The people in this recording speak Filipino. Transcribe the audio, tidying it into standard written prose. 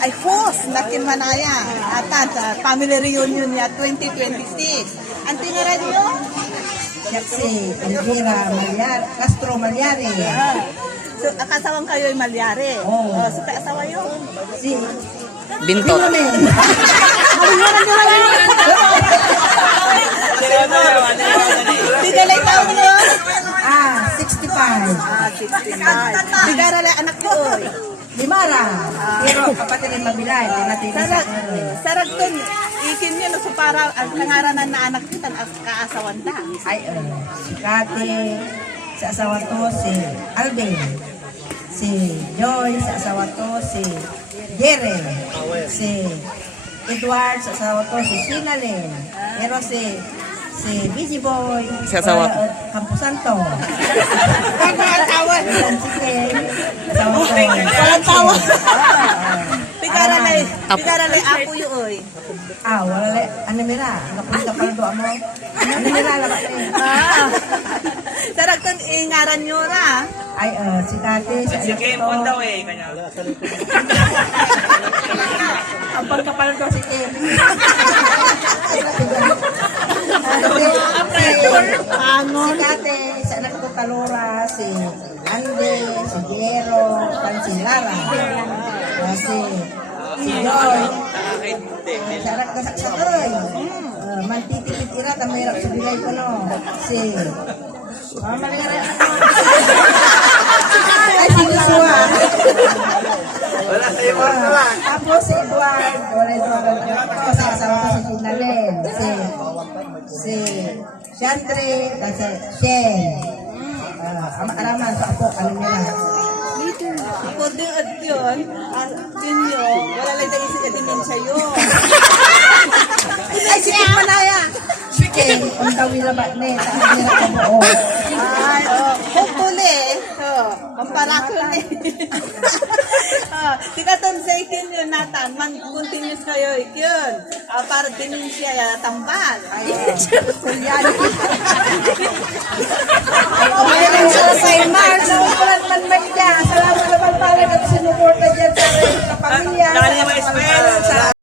ay host na Kinmanaya at family reunion niya 2026. Ang tinira niyo? Siya si Elvira Castro Malyari. So, kasawang kayo ay Malyari. Oo. So, asawa yun? Si Bintot. Tigalay taon niyo? 65. 65. Tigarala anak ko, oy. Limara. Pero kapatid rin mabilay. Tinatili sa Saragton, ikin niyo, so para ang nangaranan na anak kita, kaasawan da. ay, si Kati, sa asawa to, si Alvin, si Joy, sa asawa to, si Jere, si Edward, sa asawa to, si Sinalyn, pero si Busy Boy, Sa asawa ko. Camposanto, Walang tawa. si Ken, asawa ko. Walang tawa. Tigaralay ako yun, oy. Wala le, animira, napunta pa do amo. Animira lang Saragton, ingaran nyo na. ay, si Kati, sa Si Kim anak daw ko, eh, kanya. ang pagkapalan ko si Ken. Angon. Si Kate, sa anak ko Kalora, si Andy, si Jero, si Lara, si Joy, sa anak ko sa Saksoy, mantitipid ira, tamayarap sa bilay ko no, si Maligara, ay si Joshua, Wala sa'yo wala. tapos si Edward, tapos sa asawa ko si Tinalen, si Shandre, si Shen, araman sa ako, ano nila. Ako din at yun, dinyo, wala lang tayo isip din sa'yo. Ay, si Manaya! Sige, ang tawin na ba ni, taas nila ka buo. Ay, hopefully, ang parakon eh. Tikaton sa ikin yun natin, man-continuous kayo ikin. Para din siya tambal. Kulyari. Ay, sa Mars, sa upulan man man dyan. Salamat naman pala at sinuporta dyan sa kapamilya.